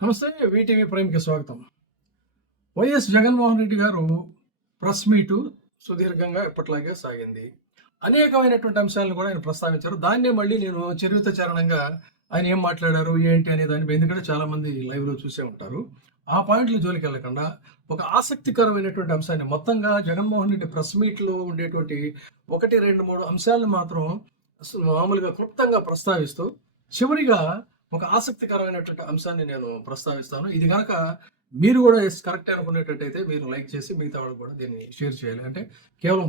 నమస్తే. వీటీవీ ప్రైమ్కి స్వాగతం. వైఎస్ జగన్మోహన్ రెడ్డి గారు ప్రెస్ మీటు సుదీర్ఘంగా ఎప్పట్లాగే సాగింది. అనేకమైనటువంటి అంశాలను కూడా ఆయన ప్రస్తావించారు. దాన్నే మళ్ళీ నేను చరిత్రచారణంగా ఆయన ఏం మాట్లాడారు, ఏంటి అనే దాని మీద, ఎందుకంటే చాలా మంది లైవ్లో చూసే ఉంటారు. ఆ పాయింట్ల జోలికి వెళ్ళకుండా ఒక ఆసక్తికరమైనటువంటి అంశాన్ని మొత్తంగా జగన్మోహన్ రెడ్డి ప్రెస్ మీట్లో ఉండేటువంటి 1, 2, 3 అంశాలను మాత్రం మామూలుగా క్లుప్తంగా ప్రస్తావిస్తూ చివరిగా ఒక ఆసక్తికరమైనటువంటి అంశాన్ని నేను ప్రస్తావిస్తాను. ఇది కనుక మీరు కూడా కరెక్ట్ అనుకునేటట్టయితే మీరు లైక్ చేసి మిగతా వాళ్ళు కూడా దీన్ని షేర్ చేయాలి. అంటే కేవలం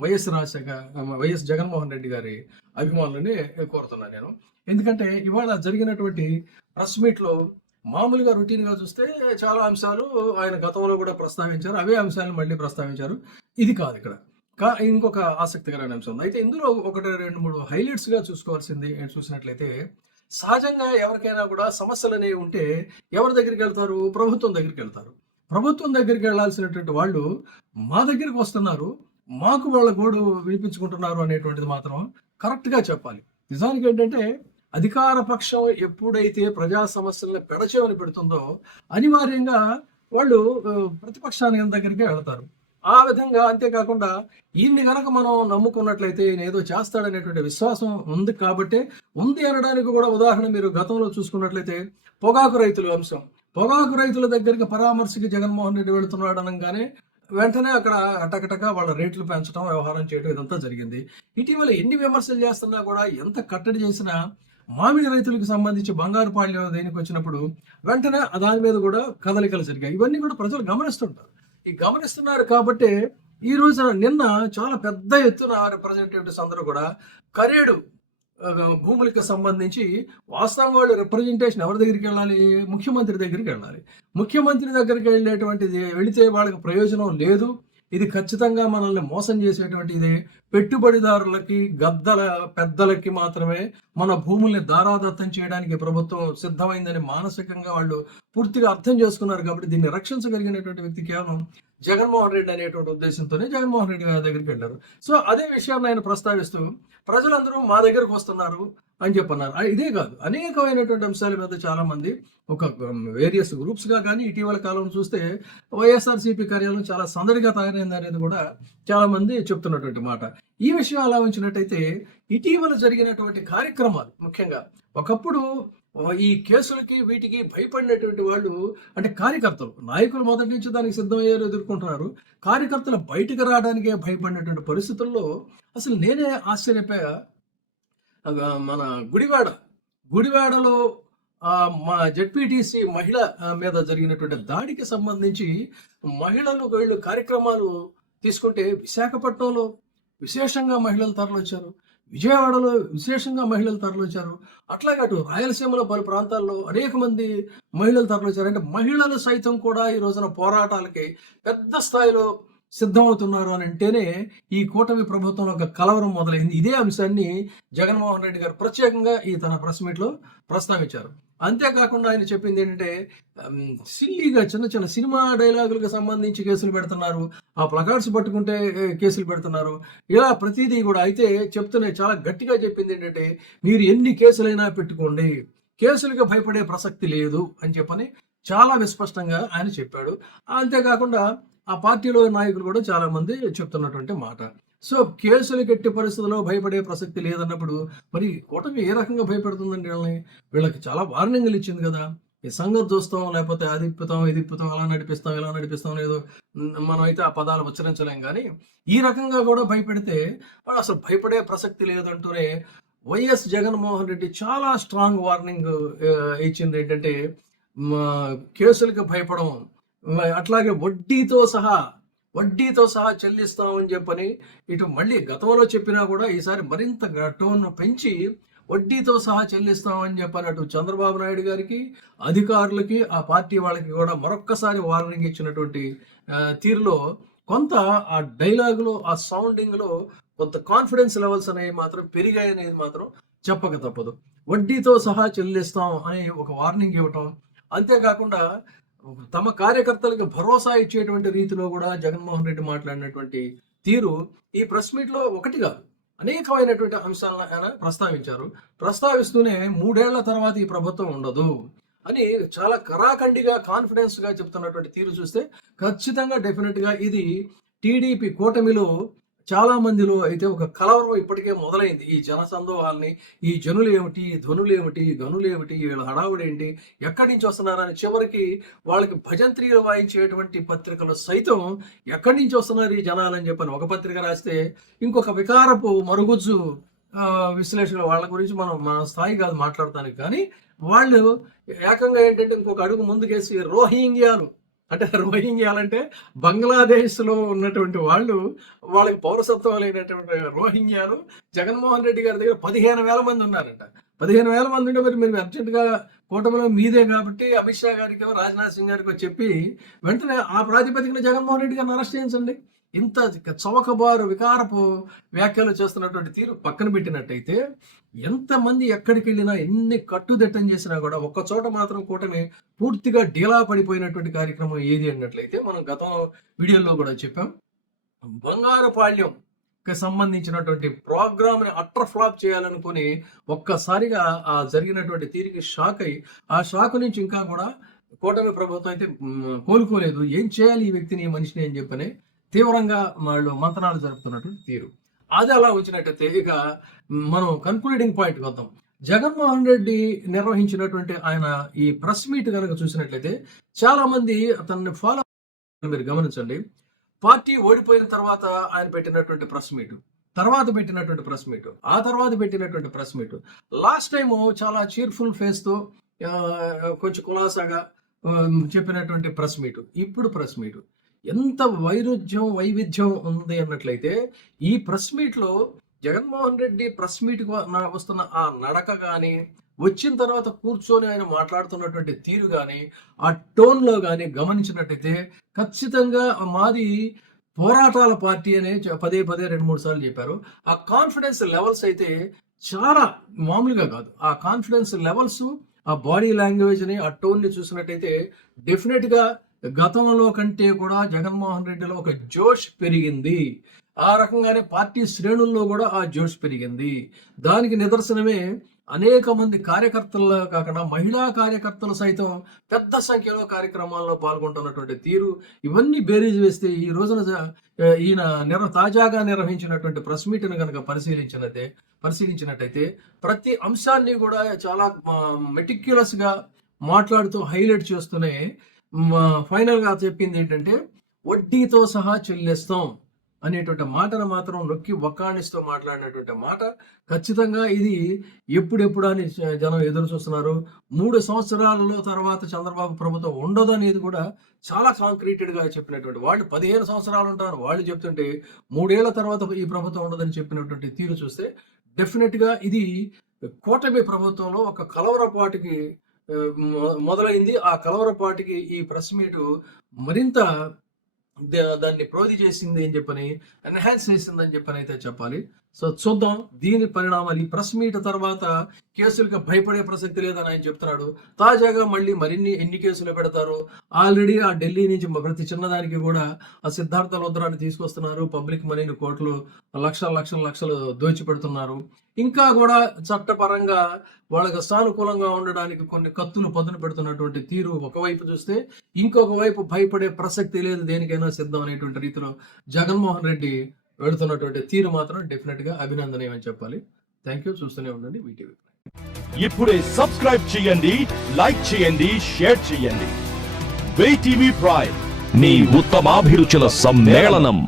వైఎస్ జగన్మోహన్ రెడ్డి గారి అభిమానులని కోరుతున్నాను నేను. ఎందుకంటే ఇవాళ జరిగినటువంటి ప్రెస్ మీట్లో మామూలుగా రొటీన్గా చూస్తే చాలా అంశాలు ఆయన గతంలో కూడా ప్రస్తావించారు. అవే అంశాలను మళ్ళీ ప్రస్తావించారు. ఇది కాదు ఇక్కడ. ఇంకొక ఆసక్తికరమైన అంశం ఉంది. అయితే ఇందులో 1, 2, 3 హైలైట్స్గా చూసినట్లయితే సహజంగా ఎవరికైనా కూడా సమస్యలు అనేవి ఉంటే ఎవరి దగ్గరికి వెళ్తారు? ప్రభుత్వం దగ్గరికి వెళ్తారు. ప్రభుత్వం దగ్గరికి వెళ్లాల్సినటువంటి వాళ్ళు మా దగ్గరికి వస్తున్నారు, మాకు వాళ్ళ గోడు వినిపించుకుంటున్నారు అనేటువంటిది మాత్రం కరెక్ట్గా చెప్పాలి. నిజానికి ఏంటంటే అధికార పక్షం ఎప్పుడైతే ప్రజా సమస్యలను పెడచేవని పెడుతుందో అనివార్యంగా వాళ్ళు ప్రతిపక్షానికి దగ్గరికి వెళ్తారు. ఆ విధంగా అంతేకాకుండా ఈయన్ని కనుక మనం నమ్ముకున్నట్లయితే ఈయన ఏదో చేస్తాడనేటువంటి విశ్వాసం ఉంది కాబట్టి ఉంది అనడానికి కూడా ఉదాహరణ మీరు గతంలో చూసుకున్నట్లయితే పొగాకు రైతుల అంశం. పొగాకు రైతుల దగ్గరికి పరామర్శకి జగన్మోహన్ రెడ్డి వెళుతున్నాడు అనగానే వెంటనే అక్కడ అటకటక వాళ్ళ రేట్లు పెంచడం, వ్యవహారం చేయడం ఇదంతా జరిగింది. ఇటీవల ఎన్ని విమర్శలు చేస్తున్నా కూడా, ఎంత కట్టడి చేసినా మామిడి రైతులకు సంబంధించి బంగారుపాళ్యం దేనికి వచ్చినప్పుడు వెంటనే దాని మీద కూడా కదలికలు జరిగాయి. ఇవన్నీ కూడా ప్రజలు గమనిస్తుంటారు. ఈ గమనిస్తున్నారు కాబట్టి ఈ రోజున నిన్న చాలా పెద్ద ఎత్తున రిప్రజెంటేటివ్స్ అందరూ కూడా కరేడు భూములకు సంబంధించి వాస్తవంగా వాళ్ళు రిప్రజెంటేషన్ ఎవరి దగ్గరికి వెళ్ళాలి? ముఖ్యమంత్రి దగ్గరికి వెళ్ళాలి. ముఖ్యమంత్రి దగ్గరికి వెళ్ళేటువంటిది వెళితే వాళ్ళకి ప్రయోజనం లేదు. ఇది ఖచ్చితంగా మనల్ని మోసం చేసేటువంటి ఇదే. పెట్టుబడిదారులకి, పెద్దలకి మాత్రమే మన భూముల్ని దారాదత్తం చేయడానికి ప్రభుత్వం సిద్ధమైందని మానసికంగా వాళ్ళు పూర్తిగా అర్థం చేసుకున్నారు. కాబట్టి దీన్ని రక్షించగలిగినటువంటి వ్యక్తి కేవలం జగన్మోహన్ రెడ్డి అనేటువంటి ఉద్దేశంతోనే జగన్మోహన్ రెడ్డి గారి దగ్గరికి వెళ్ళారు. సో అదే విషయాన్ని ఆయన ప్రస్తావిస్తూ ప్రజలందరూ మా దగ్గరకు వస్తున్నారు అని చెప్పన్నారు. ఇదే కాదు, అనేకమైనటువంటి అంశాల మీద చాలా మంది ఒక వేరియస్ గ్రూప్స్గా కానీ ఇటీవల కాలం చూస్తే వైఎస్ఆర్సీపీ కార్యాలయం చాలా సందడిగా తయారైంది అనేది కూడా చాలా మంది చెప్తున్నటువంటి మాట. ఈ విషయం అలా ఉంచినట్టయితే ఇటీవల జరిగినటువంటి కార్యక్రమాలు, ముఖ్యంగా ఒకప్పుడు ఈ కేసులకి వీటికి భయపడినటువంటి వాళ్ళు, అంటే కార్యకర్తలు, నాయకులు మొదటి నుంచి దానికి సిద్ధమయ్యారు, ఎదుర్కొంటున్నారు. కార్యకర్తలు బయటకు రావడానికే భయపడినటువంటి పరిస్థితుల్లో అసలు నేనే ఆశ్చర్యపోయా. మన గుడివాడలో మా జెడ్పీటీసీ మహిళ మీద జరిగినటువంటి దాడికి సంబంధించి మహిళలు వీళ్ళు కార్యక్రమాలు తీసుకుంటే విశాఖపట్నంలో విశేషంగా మహిళలు తరలివచ్చారు, విజయవాడలో విశేషంగా మహిళలు తరలివచ్చారు, అట్లాగే అటు రాయలసీమలో పలు ప్రాంతాల్లో అనేక మంది మహిళలు తరలివచ్చారు. అంటే మహిళలు సైతం కూడా ఈ రోజున పోరాటాలకి పెద్ద స్థాయిలో సిద్ధమవుతున్నారు అని అంటేనే ఈ కూటమి ప్రభుత్వంలో ఒక కలవరం మొదలైంది. ఇదే అంశాన్ని జగన్మోహన్ రెడ్డి గారు ప్రత్యేకంగా తన ప్రెస్ మీట్లో ప్రస్తావించారు. అంతేకాకుండా ఆయన చెప్పింది ఏంటంటే సిల్లీగా చిన్న చిన్న సినిమా డైలాగులకు సంబంధించి కేసులు పెడుతున్నారు, ఆ ప్లకార్డ్స్ పట్టుకుంటే కేసులు పెడుతున్నారు, ఇలా ప్రతిదీ కూడా. అయితే చాలా గట్టిగా చెప్పింది ఏంటంటే మీరు ఎన్ని కేసులైనా పెట్టుకోండి, కేసులకు భయపడే ప్రసక్తి లేదు అని చెప్పని చాలా విస్పష్టంగా ఆయన చెప్పాడు. అంతేకాకుండా ఆ పార్టీలో నాయకులు కూడా చాలా మంది చెప్తున్నటువంటి మాట. సో కేసులు కట్టి పరిస్థితుల్లో భయపడే ప్రసక్తి లేదన్నప్పుడు మరి కూటమి ఏ రకంగా భయపడుతుందండి? వీళ్ళకి చాలా వార్నింగ్లు ఇచ్చింది కదా. ఈ సంగతి చూస్తాం, లేకపోతే అది ఇప్పుతాం, ఇది ఇప్పుతాం, అలా నడిపిస్తాం, ఇలా నడిపిస్తాం, ఏదో మనం అయితే ఆ పదాలు ఉచ్చరించలేం. కానీ ఈ రకంగా కూడా భయపెడితే అసలు భయపడే ప్రసక్తి లేదంటూనే వైఎస్ జగన్మోహన్ రెడ్డి చాలా స్ట్రాంగ్ వార్నింగ్ ఇచ్చింది. ఏంటంటే కేసులకు భయపడం, అట్లాగే వడ్డీతో సహా చెల్లిస్తామని చెప్పని ఇటు మళ్ళీ గతంలో చెప్పినా కూడా ఈసారి మరింత టోన్ పెంచి వడ్డీతో సహా చెల్లిస్తామని చెప్పని అటు చంద్రబాబు నాయుడు గారికి, అధికారులకి, ఆ పార్టీ వాళ్ళకి కూడా మరొక్కసారి వార్నింగ్ ఇచ్చినటువంటి తీరులో కొంత ఆ డైలాగులో, ఆ సౌండింగ్లో కొంత కాన్ఫిడెన్స్ లెవెల్స్ అనేవి మాత్రం పెరిగాయి అనేది మాత్రం చెప్పక తప్పదు. వడ్డీతో సహా చెల్లిస్తాం అని ఒక వార్నింగ్ ఇవ్వటం, అంతేకాకుండా తమ కార్యకర్తలకు భరోసా ఇచ్చేటువంటి రీతిలో కూడా జగన్మోహన్ రెడ్డి మాట్లాడినటువంటి తీరు ఈ ప్రెస్ మీట్లో ఒకటిగా అనేకమైనటువంటి అంశాలను ఆయన ప్రస్తావించారు. ప్రస్తావిస్తూనే 3 ఏళ్ల తర్వాత ఈ ప్రభుత్వం ఉండదు, అని చాలా కరాఖండిగా కాన్ఫిడెన్స్గా చెప్తున్నటువంటి తీరు చూస్తే ఖచ్చితంగా డెఫినెట్గా ఇది టీడీపీ కూటమిలో చాలా మందిలో అయితే ఒక కలవరం ఇప్పటికే మొదలైంది. ఈ జన సందోహాల్ని, ఈ జనులు ఏమిటి, ధ్వనులు ఏమిటి, గనులు ఏమిటి, వీళ్ళ హడావుడు ఏంటి, ఎక్కడి నుంచి వస్తున్నారని చివరికి వాళ్ళకి భజంత్రీలు వాయించేటువంటి పత్రికలు సైతం ఎక్కడి నుంచి వస్తున్నారు ఈ జనాలని చెప్పని ఒక పత్రిక రాస్తే ఇంకొక వికారపు మరుగుజ్జు విశ్లేషణ వాళ్ళ గురించి మనం మన స్థాయి కాదు మాట్లాడటానికి, కానీ వాళ్ళు ఏకంగా ఏంటంటే ఇంకొక అడుగు ముందుకేసి రోహింగ్యాలు అంటే బంగ్లాదేశ్లో ఉన్నటువంటి వాళ్ళకి పౌరసత్వం లేనటువంటి రోహింగ్యాలు జగన్మోహన్ రెడ్డి గారి దగ్గర 15,000 మంది ఉన్నారంట. 15,000 మంది ఉంటే మరి మీరు అర్జెంటుగా కూటమిలో మీదే కాబట్టి అమిత్ షా గారికి రాజ్నాథ్ సింగ్ గారికి చెప్పి వెంటనే ఆ ప్రాతిపదికన జగన్మోహన్ రెడ్డి గారిని అరెస్ట్ చేయించండి. ఇంత చవకబారు వికారపు వ్యాఖ్యలు చేస్తున్నటువంటి తీరు పక్కన పెట్టినట్టయితే ఎంతమంది ఎక్కడికి వెళ్ళినా ఎన్ని కట్టుదిట్టం చేసినా కూడా ఒక్క చోట మాత్రం కూటమి పూర్తిగా డీలా పడిపోయినటువంటి కార్యక్రమం ఏది అన్నట్లయితే మనం గత వీడియోలో కూడా చెప్పాం. బంగారుపాళ్యంకి సంబంధించినటువంటి ప్రోగ్రామ్ని అట్టర్ ఫ్లాప్ చేయాలనుకుని ఒక్కసారిగా ఆ జరిగినటువంటి తీరికి షాక్ అయ్యి ఆ షాక్ నుంచి ఇంకా కూడా కూటమి ప్రభుత్వం అయితే కోలుకోలేదు. ఏం చేయాలి ఈ వ్యక్తిని, ఈ మనిషిని అని చెప్పని తీవ్రంగా వాళ్ళు మంతనాలు జరుపుతున్నటువంటి తీరు. అది అలా వచ్చినట్టయితే ఇక మనం కన్క్లూడింగ్ పాయింట్కి వద్దాం. జగన్మోహన్ రెడ్డి నిర్వహించినటువంటి ఆయన ఈ ప్రెస్ మీట్ కనుక చూసినట్లయితే చాలా మంది అతన్ని ఫాలో, మీరు గమనించండి. పార్టీ ఓడిపోయిన తర్వాత ఆయన పెట్టినటువంటి ప్రెస్ మీట్, తర్వాత పెట్టినటువంటి ప్రెస్ మీట్, ఆ తర్వాత పెట్టినటువంటి ప్రెస్ మీట్, లాస్ట్ టైము చాలా చీర్ఫుల్ ఫేస్తో కొంచెం కులాసాగా చెప్పినటువంటి ప్రెస్ మీట్, ఇప్పుడు ప్రెస్ మీట్ ఎంత వైవిధ్యం ఉంది అన్నట్లయితే ఈ ప్రెస్ మీట్లో జగన్మోహన్ రెడ్డి ప్రెస్ మీట్కి వస్తున్న ఆ నడక కానీ, వచ్చిన తర్వాత కూర్చొని ఆయన మాట్లాడుతున్నటువంటి తీరు కానీ, ఆ టోన్లో కానీ గమనించినట్టయితే ఖచ్చితంగా మాది పోరాటాల పార్టీ అనే పదే 2-3 సార్లు చెప్పారు. ఆ కాన్ఫిడెన్స్ లెవెల్స్ అయితే చాలా మామూలుగా కాదు. ఆ కాన్ఫిడెన్స్ లెవెల్స్, ఆ బాడీ లాంగ్వేజ్ని, ఆ టోన్ని చూసినట్టయితే డెఫినెట్గా గతంలో కంటే కూడా జగన్మోహన్ రెడ్డిలో ఒక జోష్ పెరిగింది. ఆ రకంగానే పార్టీ శ్రేణుల్లో కూడా ఆ జోష్ పెరిగింది. దానికి నిదర్శనమే అనేక మంది కార్యకర్తల్లో కాకుండా మహిళా కార్యకర్తలు సైతం పెద్ద సంఖ్యలో కార్యక్రమాల్లో పాల్గొంటున్నటువంటి తీరు. ఇవన్నీ బేరీజ్ వేస్తే ఈ రోజున ఈయన తాజాగా నిర్వహించినటువంటి ప్రెస్ మీట్ను కనుక పరిశీలించినట్టయితే ప్రతి అంశాన్ని కూడా చాలా మెటిక్యులస్గా మాట్లాడుతూ హైలైట్ చేస్తూనే ఫైనల్గా చెప్పింది ఏంటంటే వడ్డీతో సహా చెల్లిస్తాం అనేటువంటి మాటను మాత్రం నొక్కి వక్కాణిస్తూ మాట్లాడినటువంటి మాట. ఖచ్చితంగా ఇది ఎప్పుడెప్పుడు అని జనం ఎదురు చూస్తున్నారు. 3 సంవత్సరాలలో తర్వాత చంద్రబాబు ప్రభుత్వం ఉండదు అనేది కూడా చాలా కాంక్రీటెడ్గా చెప్పినటువంటి వాళ్ళు 15 సంవత్సరాలు ఉంటారు వాళ్ళు చెప్తుంటే 3 ఏళ్ల తర్వాత ఈ ప్రభుత్వం ఉండదని చెప్పినటువంటి తీరు చూస్తే డెఫినెట్గా ఇది కూటమి ప్రభుత్వంలో ఒక కలవరపాటుకి మొదలైంది. ఆ కలవరపాటికి ఈ ప్రెస్ మీటు మరింత దాన్ని ప్రోధి చేసింది అని చెప్పని, ఎన్హాన్స్ చేసిందని చెప్పని అయితే చెప్పాలి. సో చూద్దాం దీని పరిణామాలు. ఈ ప్రెస్ మీట్ తర్వాత కేసులకు భయపడే ప్రసక్తి లేదని ఆయన చెప్తున్నాడు. తాజాగా మళ్ళీ ఎన్ని కేసులు పెడతారు. ఆల్రెడీ ఆ ఢిల్లీ నుంచి ప్రతి చిన్నదానికి కూడా ఆ సిద్ధార్థ లుధ్రాన్ని తీసుకొస్తున్నారు. పబ్లిక్ మనీని కోట్లు లక్షలు దోచిపెడుతున్నారు. ఇంకా కూడా చట్టపరంగా వాళ్ళకి సానుకూలంగా ఉండడానికి కొన్ని కత్తులు పదును పెడుతున్నటువంటి తీరు ఒకవైపు చూస్తే, ఇంకొక వైపు భయపడే ప్రసక్తి లేదు, దేనికైనా సిద్ధం అనేటువంటి రీతిలో జగన్మోహన్ రెడ్డి వెళుతున్నటువంటి తీరు మాత్రం డెఫినెట్గా అభినందనీయమని చెప్పాలి. Thank you. చూస్తూనే ఉండండి వీటీవీ. ఇప్పుడే సబ్స్క్రైబ్ చేయండి, లైక్ చేయండి, షేర్ చేయండి. వీటీవీ ప్రైమ్, మీ ఉత్తమాభిరుచుల సమ్మేళనం.